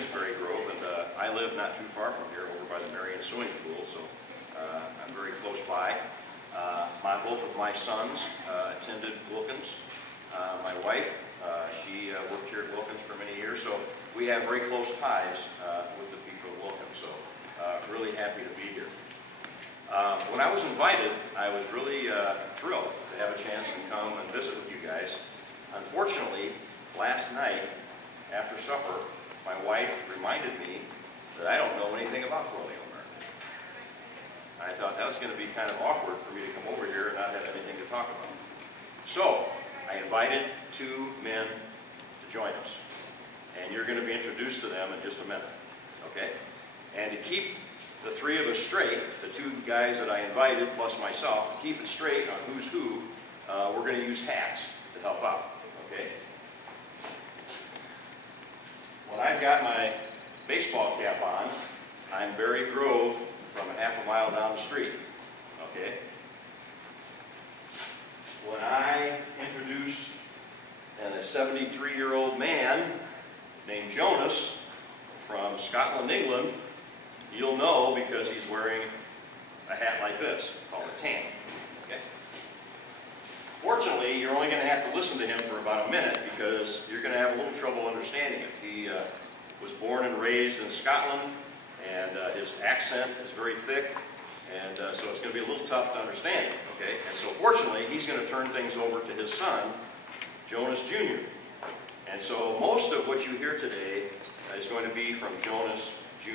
is Barry Grove, and I live not too far from here, over by the Marion Swimming Pool, so I'm very close by. Both of my sons attended Wilkins. My wife, she worked here at Wilkins for many years, so we have very close ties with the people of Wilkins, so really happy to be here. When I was invited, I was really thrilled to have a chance to come and visit with you guys. Unfortunately, last night, after supper, my wife reminded me that I don't know anything about colonial America. I thought that was going to be kind of awkward for me to come over here and not have anything to talk about. So, I invited two men to join us. And you're going to be introduced to them in just a minute. Okay? And to keep the three of us straight, the two guys that I invited plus myself, to keep it straight on who's who, we're going to use hats to help out. Okay? When I've got my baseball cap on, I'm Barry Grove from a half a mile down the street. Okay? When I introduce a 73-year-old man named Jonas from Scotland, England, you'll know because he's wearing a hat like this, called a tam. Okay? Fortunately, you're only going to have to listen to him for about a minute because you're going to have a little trouble understanding him. He was born and raised in Scotland, and his accent is very thick, and so it's going to be a little tough to understand him. Okay? And so fortunately, he's going to turn things over to his son, Jonas Jr. And so most of what you hear today is going to be from Jonas Jr.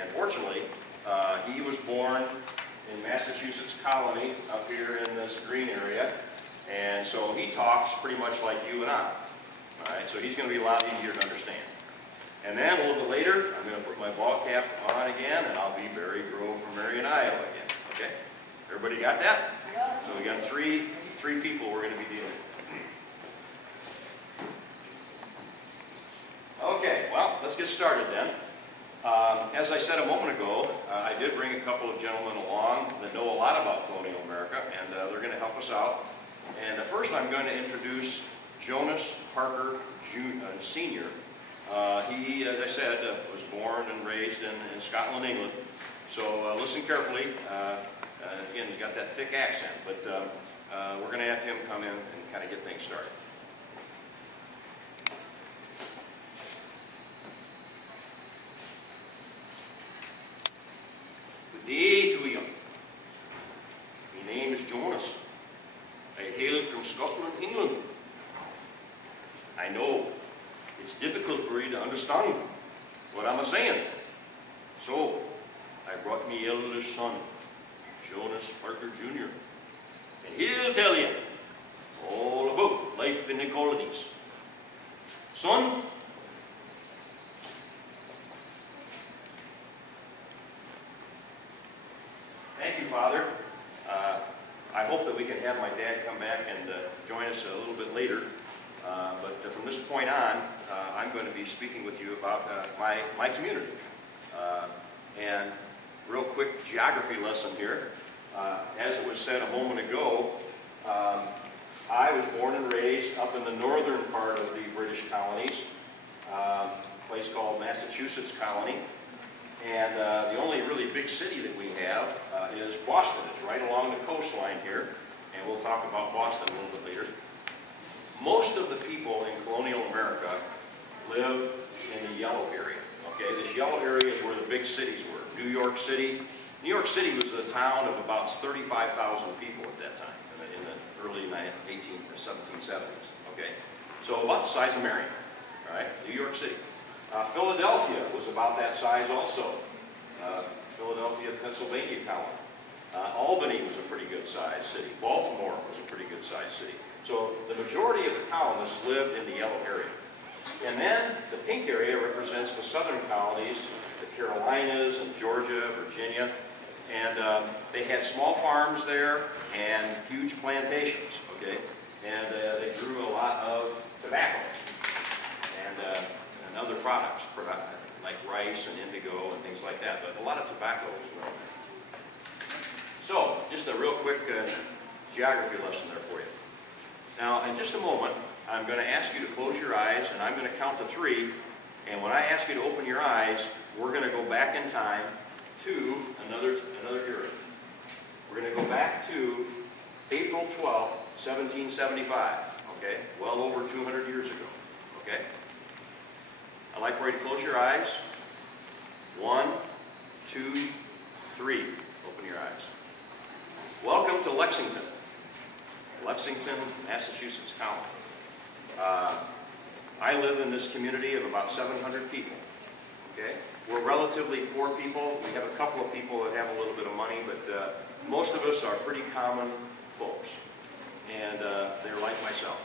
And fortunately, he was born in Massachusetts Colony up here in this green area, and so he talks pretty much like you and I. All right, so he's going to be a lot easier to understand. And then a little bit later, I'm going to put my ball cap on again, and I'll be Barry Grove from Marion, Iowa again. Okay? Everybody got that? Yeah. So we got three people we're going to be dealing with. Okay, well, let's get started then. As I said a moment ago, I did bring a couple of gentlemen along that know a lot about colonial America, and they're going to help us out. And first I'm going to introduce Jonas Parker Sr. He, as I said, was born and raised in Scotland, England. So listen carefully. Again, he's got that thick accent, but we're going to have him come in and kind of get things started. Good day to you. My name is Jonas. I hail from Scotland, England. I know it's difficult for you to understand what I'm saying. So, I brought my eldest son, Jonas Parker Jr. And he'll tell you all about life in the colonies. Son, thank you, Father. I hope that we can have my dad come back and join us a little bit later. But from this point on, I'm going to be speaking with you about my community. And real quick geography lesson here. As it was said a moment ago, I was born and raised up in the northern part of the British colonies, a place called Massachusetts Colony. And the only really big city that we have is Boston. It's right along the coastline here, and we'll talk about Boston a little bit later. Most of the people in colonial America live in the yellow area. Okay, this yellow area is where the big cities were. New York City. New York City was a town of about 35,000 people at that time, in the early 1770s. Okay, so about the size of Marion. All right, New York City. Philadelphia was about that size also. Philadelphia, Pennsylvania colony. Albany was a pretty good sized city. Baltimore was a pretty good sized city. So the majority of the colonists lived in the yellow area. And then the pink area represents the southern colonies, the Carolinas and Georgia, Virginia. And they had small farms there and huge plantations, okay? And they grew a lot of tobacco and other products, like rice and indigo and things like that. But a lot of tobacco was grown there. So, just a real quick geography lesson there for you. Now, in just a moment, I'm going to ask you to close your eyes, and I'm going to count to 3. And when I ask ask you to open your eyes, we're going to go back in time to another era. We're going to go back to April 12, 1775, okay? Well over 200 years ago, okay? I'd like for you to close your eyes. 1, 2, 3. Open your eyes. Welcome to Lexington, Massachusetts County. I live in this community of about 700 people, okay? We're relatively poor people. We have a couple of people that have a little bit of money, but most of us are pretty common folks, and they're like myself.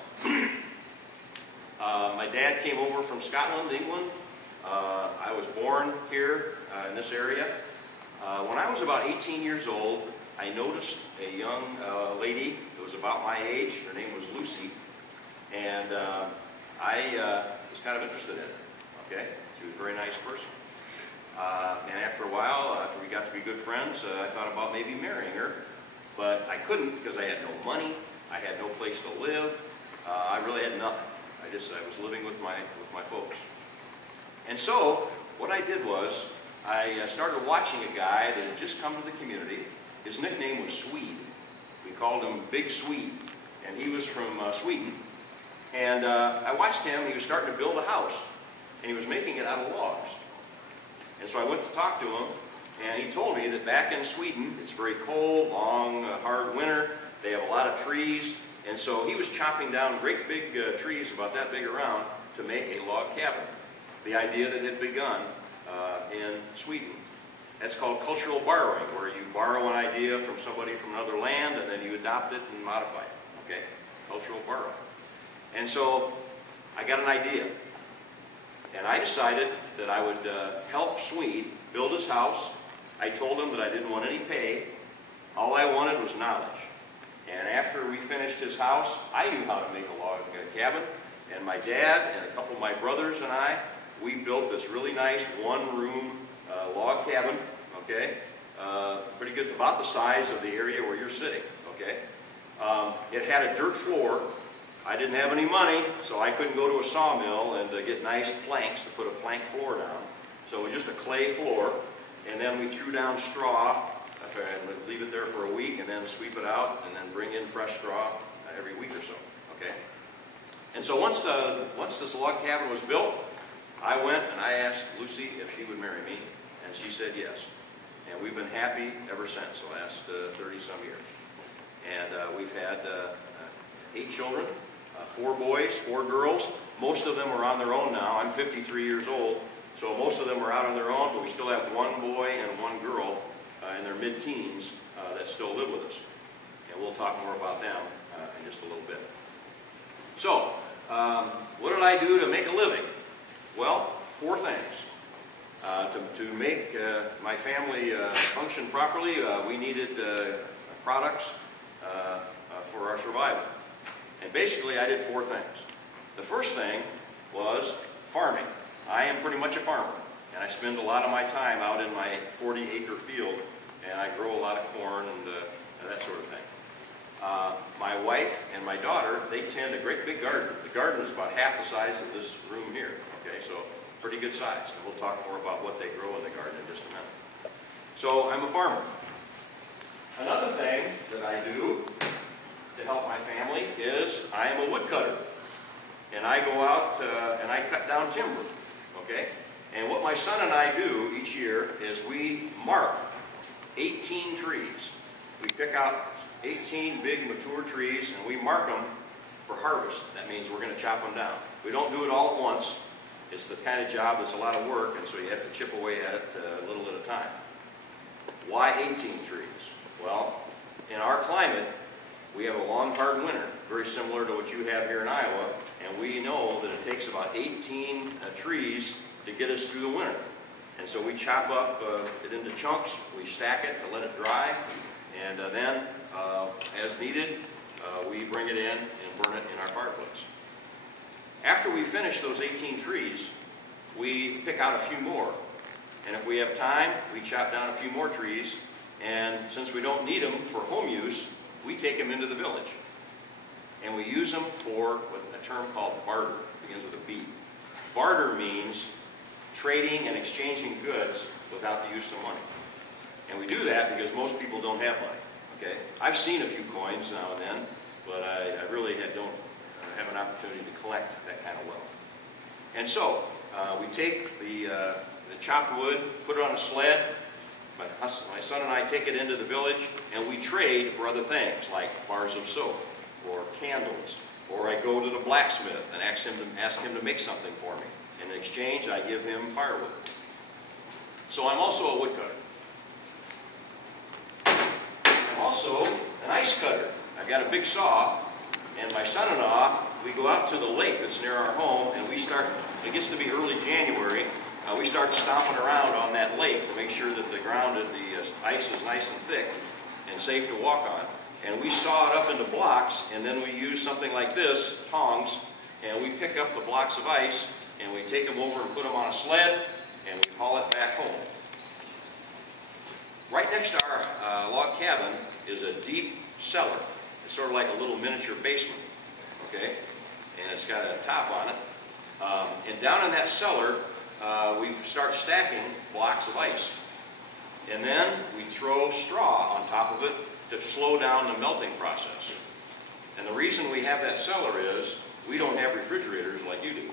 My dad came over from Scotland, England. I was born here in this area. When I was about 18 years old, I noticed a young lady that was about my age. Her name was Lucy, and I was kind of interested in her, okay? She was a very nice person. And after a while, after we got to be good friends, I thought about maybe marrying her, but I couldn't because I had no money, I had no place to live, I really had nothing. I was living with my folks. And so, what I did was, I started watching a guy that had just come to the community. His nickname was Swede. We called him Big Swede, and he was from Sweden. And I watched him. He was starting to build a house, and he was making it out of logs. And so I went to talk to him, and he told me that back in Sweden, it's very cold, long, hard winter. They have a lot of trees, and so he was chopping down great big trees about that big around to make a log cabin. The idea that had begun in Sweden. That's called cultural borrowing, where you borrow an idea from somebody from another land, and then you adopt it and modify it. Okay? Cultural borrowing. And so I got an idea. And I decided that I would help Swede build his house. I told him that I didn't want any pay. All I wanted was knowledge. And after we finished his house, I knew how to make a log cabin. And my dad and a couple of my brothers and I, we built this really nice one-room log cabin, okay? Pretty good, about the size of the area where you're sitting, okay? It had a dirt floor. I didn't have any money, so I couldn't go to a sawmill and get nice planks to put a plank floor down. So it was just a clay floor, and then we threw down straw, and leave it there for a week, and then sweep it out, and then bring in fresh straw every week or so, okay? And so once this log cabin was built, I went and I asked Lucy if she would marry me, and she said yes. And we've been happy ever since, the last 30-some years. And we've had 8 children. 4 boys, 4 girls. Most of them are on their own now. I'm 53 years old, so most of them are out on their own, but we still have 1 boy and 1 girl in their mid-teens that still live with us. And we'll talk more about them in just a little bit. So, what did I do to make a living? Well, 4 things. To make my family function properly, we needed products for our survival. And basically, I did 4 things. The first thing was farming. I am pretty much a farmer, and I spend a lot of my time out in my 40-acre field, and I grow a lot of corn and that sort of thing. My wife and my daughter, they tend a great big garden. The garden is about half the size of this room here, okay, so pretty good size. And we'll talk more about what they grow in the garden in just a minute. So I'm a farmer. Another thing that I do to help my family is I am a woodcutter. And I go out and I cut down timber, okay? And what my son and I do each year is we mark 18 trees. We pick out 18 big mature trees and we mark them for harvest. That means we're going to chop them down. We don't do it all at once. It's the kind of job that's a lot of work, and so you have to chip away at it a little at a time. Why 18 trees? Well, in our climate, we have a long, hard winter, very similar to what you have here in Iowa, and we know that it takes about 18 trees to get us through the winter. And so we chop up it into chunks, we stack it to let it dry, and then, as needed, we bring it in and burn it in our fireplace. After we finish those 18 trees, we pick out a few more. And if we have time, we chop down a few more trees, and since we don't need them for home use, we take them into the village. And we use them for a term called barter. It begins with a B. Barter means trading and exchanging goods without the use of money. And we do that because most people don't have money. Okay? I've seen a few coins now and then, but I really don't have an opportunity to collect that kind of wealth. And so we take the chopped wood, put it on a sled. My son and I take it into the village, and we trade for other things like bars of soap or candles. Or I go to the blacksmith and ask him to make something for me. In exchange, I give him firewood. So I'm also a woodcutter. I'm also an ice cutter. I've got a big saw, and my son-in-law, we go out to the lake that's near our home, and we start, it gets to be early January, we start stomping around on that lake to make sure that the ground, the ice is nice and thick and safe to walk on. And we saw it up into blocks, and then we use something like this, tongs, and we pick up the blocks of ice, and we take them over and put them on a sled, and we haul it back home. Right next to our log cabin is a deep cellar. It's sort of like a little miniature basement, okay? And it's got a top on it. And down in that cellar, we start stacking blocks of ice. And then we throw straw on top of it to slow down the melting process. And the reason we have that cellar is we don't have refrigerators like you do.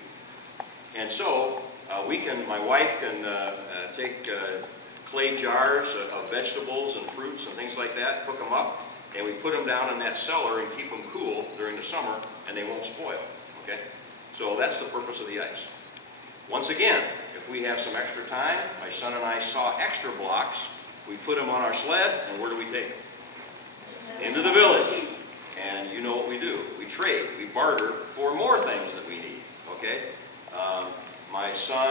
And so my wife can take clay jars of vegetables and fruits and things like that, cook them up, and we put them down in that cellar and keep them cool during the summer, and they won't spoil. Okay? So that's the purpose of the ice. Once again, if we have some extra time, my son and I saw extra blocks, we put them on our sled, and where do we take them? Into the village. And you know what we do. We trade. We barter for more things that we need. Okay? My son